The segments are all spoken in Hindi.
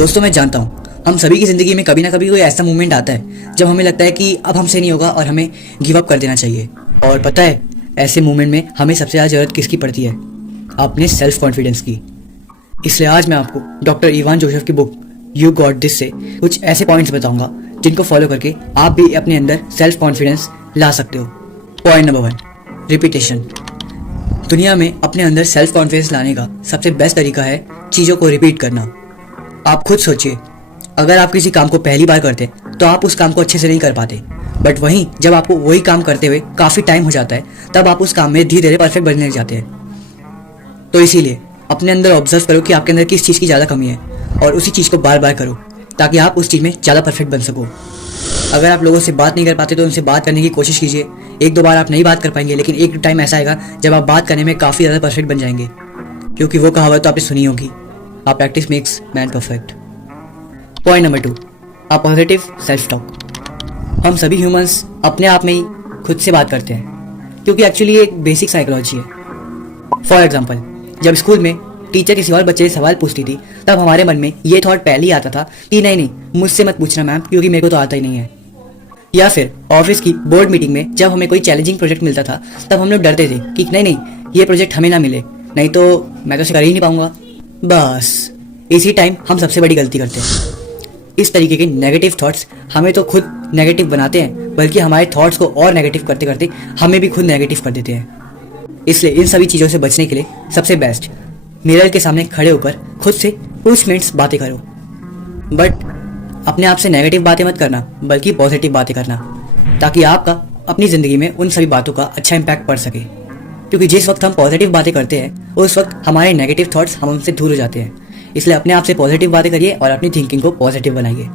दोस्तों, मैं जानता हूँ हम सभी की ज़िंदगी में कभी ना कभी कोई ऐसा मोमेंट आता है जब हमें लगता है कि अब हमसे नहीं होगा और हमें गिव अप कर देना चाहिए। और पता है, ऐसे मोमेंट में हमें सबसे ज़्यादा ज़रूरत किसकी पड़ती है? अपने सेल्फ कॉन्फिडेंस की। इसलिए आज मैं आपको डॉक्टर इवान जोसेफ की बुक यू गॉट दिस से कुछ ऐसे पॉइंट्स बताऊंगा जिनको फॉलो करके आप भी अपने अंदर सेल्फ कॉन्फिडेंस ला सकते हो। Point number 1, repetition. दुनिया में अपने अंदर सेल्फ कॉन्फिडेंस लाने का सबसे बेस्ट तरीका है चीज़ों को रिपीट करना। आप खुद सोचिए, अगर आप किसी काम को पहली बार करते तो आप उस काम को अच्छे से नहीं कर पाते, बट वहीं जब आपको वही काम करते हुए काफ़ी टाइम हो जाता है तब आप उस काम में धीरे धीरे परफेक्ट बनने लग जाते हैं। तो इसीलिए अपने अंदर ऑब्जर्व करो कि आपके अंदर किस चीज़ की ज़्यादा कमी है और उसी चीज़ को बार बार करो ताकि आप उस चीज़ में ज़्यादा परफेक्ट बन सको। अगर आप लोगों से बात नहीं कर पाते तो उनसे बात करने की कोशिश कीजिए। एक दो बार आप नहीं बात कर पाएंगे, लेकिन एक टाइम ऐसा आएगा जब आप बात करने में काफ़ी ज़्यादा परफेक्ट बन जाएंगे, क्योंकि वो कहावत तो आपने सुनी होगी, आप practice makes man perfect. Point number 2, a positive self talk. हम सभी ह्यूमंस अपने आप में ही खुद से बात करते हैं, क्योंकि एक्चुअली ये एक बेसिक साइकोलॉजी है। फॉर एग्जाम्पल, जब स्कूल में टीचर किसी और बच्चे से सवाल पूछती थी तब हमारे मन में ये थॉट पहले ही आता था कि नहीं मुझसे मत पूछना मैम, क्योंकि मेरे को तो आता ही नहीं है। या फिर ऑफिस की बोर्ड मीटिंग में जब हमें कोई चैलेंजिंग प्रोजेक्ट मिलता था तब हम लोग डरते थे कि नहीं ये प्रोजेक्ट हमें ना मिले, नहीं तो मैं तो उसे कर ही नहीं पाऊंगा। बस इसी टाइम हम सबसे बड़ी गलती करते हैं। इस तरीके के नेगेटिव थॉट्स हमें तो खुद नेगेटिव बनाते हैं, बल्कि हमारे थॉट्स को और नेगेटिव करते करते हमें भी खुद नेगेटिव कर देते हैं। इसलिए इन सभी चीज़ों से बचने के लिए सबसे बेस्ट, मिरर के सामने खड़े होकर खुद से कुछ मिनट्स बातें करो। बट अपने आप से नेगेटिव बातें मत करना, बल्कि पॉजिटिव बातें करना, ताकि आपका अपनी ज़िंदगी में उन सभी बातों का अच्छा इम्पैक्ट पड़ सके। क्योंकि जिस वक्त हम पॉजिटिव बातें करते हैं उस वक्त हमारे नेगेटिव थॉट्स हमसे दूर हो जाते हैं। इसलिए अपने आप से पॉजिटिव बातें करिए और अपनी थिंकिंग को पॉजिटिव बनाइए,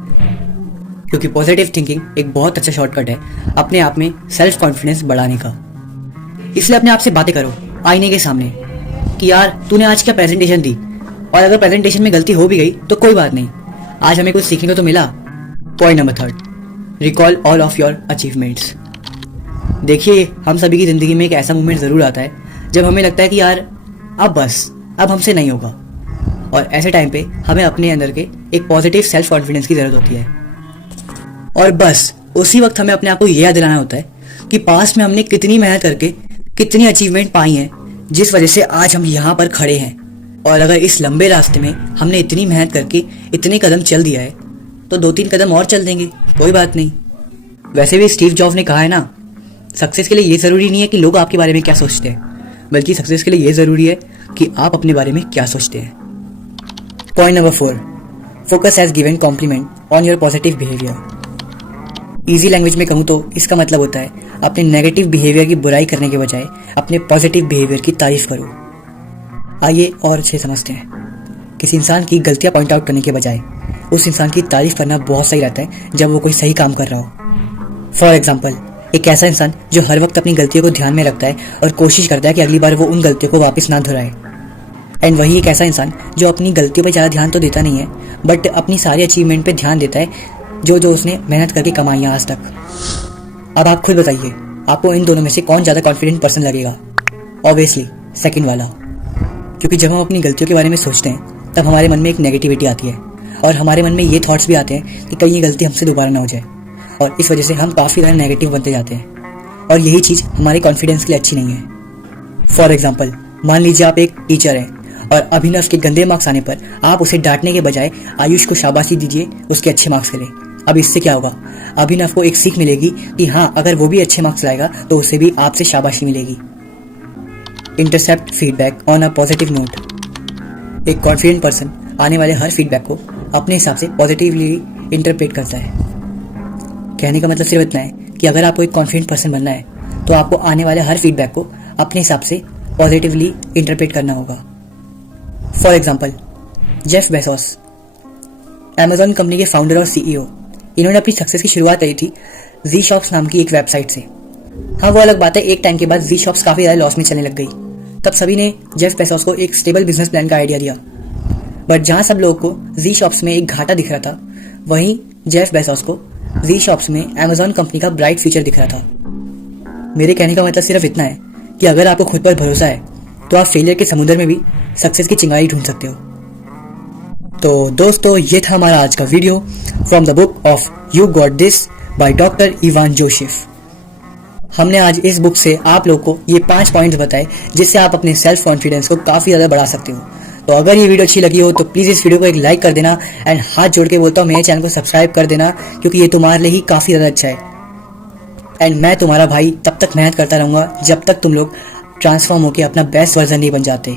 क्योंकि पॉजिटिव थिंकिंग एक बहुत अच्छा शॉर्टकट है अपने आप में सेल्फ कॉन्फिडेंस बढ़ाने का। इसलिए अपने आप से बातें करो आईने के सामने कि यार तूने आज क्या प्रेजेंटेशन दी, और अगर प्रेजेंटेशन में गलती हो भी गई तो कोई बात नहीं, आज हमें कुछ सीखने को तो मिला। Point number 3, recall all of your achievements. देखिए, हम सभी की ज़िंदगी में एक ऐसा मोमेंट ज़रूर आता है जब हमें लगता है कि यार अब हमसे नहीं होगा, और ऐसे टाइम पे हमें अपने अंदर के एक पॉजिटिव सेल्फ कॉन्फिडेंस की ज़रूरत होती है। और बस उसी वक्त हमें अपने आप को ये याद दिलाना होता है कि पास्ट में हमने कितनी मेहनत करके कितनी अचीवमेंट पाई हैं, जिस वजह से आज हम यहाँ पर खड़े हैं। और अगर इस लंबे रास्ते में हमने इतनी मेहनत करके इतने कदम चल दिया है तो 2-3 कदम और चल देंगे, कोई बात नहीं। वैसे भी स्टीव जॉब्स ने कहा है ना, सक्सेस के लिए ये ज़रूरी नहीं है कि लोग आपके बारे में क्या सोचते हैं, बल्कि सक्सेस के लिए ये ज़रूरी है कि आप अपने बारे में क्या सोचते हैं। Point number 4, focus has given compliment on your positive behaviour. Easy language में कहूँ तो इसका मतलब होता है अपने नेगेटिव बिहेवियर की बुराई करने के बजाय अपने पॉजिटिव बिहेवियर की तारीफ करो। आइए और अच्छे समझते हैं। किसी इंसान की गलतियां पॉइंट आउट करने के बजाय उस इंसान की तारीफ करना बहुत सही रहता है जब वो कोई सही काम कर रहा हो। फॉर एग्जाम्पल, एक ऐसा इंसान जो हर वक्त अपनी गलतियों को ध्यान में रखता है और कोशिश करता है कि अगली बार वो उन गलतियों को वापस ना दोहराए। एंड वही एक ऐसा इंसान जो अपनी गलतियों पर ज़्यादा ध्यान तो देता नहीं है, बट अपनी सारी अचीवमेंट पर ध्यान देता है जो उसने मेहनत करके कमाई है आज तक। अब आप खुद बताइए, आपको इन दोनों में से कौन ज़्यादा कॉन्फिडेंट पर्सन लगेगा? ऑब्वियसली सेकंड वाला, क्योंकि जब हम अपनी गलतियों के बारे में सोचते हैं तब हमारे मन में एक नेगेटिविटी आती है और हमारे मन में ये थॉट्स भी आते हैं कि कहीं ये गलती हमसे दोबारा ना हो जाए, और इस वजह से हम काफ़ी ज़्यादा नेगेटिव बनते जाते हैं, और यही चीज़ हमारे कॉन्फिडेंस के लिए अच्छी नहीं है। फॉर एग्जाम्पल, मान लीजिए आप एक टीचर हैं और अभिनव के गंदे मार्क्स आने पर आप उसे डांटने के बजाय आयुष को शाबाशी दीजिए उसके अच्छे मार्क्स के लिए। अब इससे क्या होगा? अभिनव को एक सीख मिलेगी कि हाँ, अगर वो भी अच्छे मार्क्स लाएगा तो उसे भी आपसे शाबाशी मिलेगी। Intercept feedback on a positive note. एक कॉन्फिडेंट पर्सन आने वाले हर फीडबैक को अपने हिसाब से पॉजिटिवली इंटरप्रेट करता है। कहने का मतलब सिर्फ इतना है कि अगर आपको एक कॉन्फिडेंट पर्सन बनना है तो आपको आने वाले हर फीडबैक को अपने हिसाब से पॉजिटिवली इंटरप्रेट करना होगा। For example, Jeff Bezos, Amazon company के फाउंडर और सीईओ, इन्होंने अपनी सक्सेस की शुरुआत करी थी जी शॉप्स नाम की एक वेबसाइट से। हाँ, वो अलग बात है, एक टाइम के बाद जी शॉप्स काफ़ी ज़्यादा लॉस में चलने लग गई। तब सभी ने जेफ बेजोस को एक स्टेबल बिजनेस प्लान का आइडिया दिया, बट जहाँ सब लोगों को जी शॉप्स में एक घाटा दिख रहा था, वहीं जेफ बेजोस को जी शॉप्स में अमेजॉन कंपनी का ब्राइट फ्यूचर दिख रहा था। मेरे कहने का मतलब सिर्फ इतना है कि अगर आपको खुद पर भरोसा है तो आप फेलियर के समुद्र में भी सक्सेस की चिंगारी ढूंढ सकते हो। तो दोस्तों ये था हमारा आज का video from the book of you got this by doctor Ivan Joseph. हमने आज इस बुक से आप लोग को ये 5 पॉइंट्स बताए जिससे आप अपने सेल्फ कॉन्फिडेंस को काफ़ी ज़्यादा बढ़ा सकते हो। तो अगर ये वीडियो अच्छी लगी हो तो प्लीज़ इस वीडियो को एक लाइक कर देना एंड हाथ जोड़ के बोलता हूँ मेरे चैनल को सब्सक्राइब कर देना, क्योंकि ये तुम्हारे लिए ही काफ़ी ज़्यादा अच्छा है। एंड मैं तुम्हारा भाई तब तक मेहनत करता रहूँगा जब तक तुम लोग ट्रांसफॉर्म होकर अपना बेस्ट वर्जन नहीं बन जाते।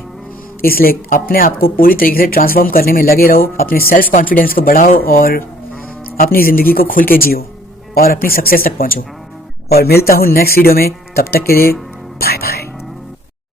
इसलिए अपने आप को पूरी तरीके से ट्रांसफॉर्म करने में लगे रहो, अपने सेल्फ कॉन्फिडेंस को बढ़ाओ और अपनी ज़िंदगी को खुल के जियो और अपनी सक्सेस तक पहुँचो। और मिलता हूँ नेक्स्ट वीडियो में, तब तक के लिए बाय बाय।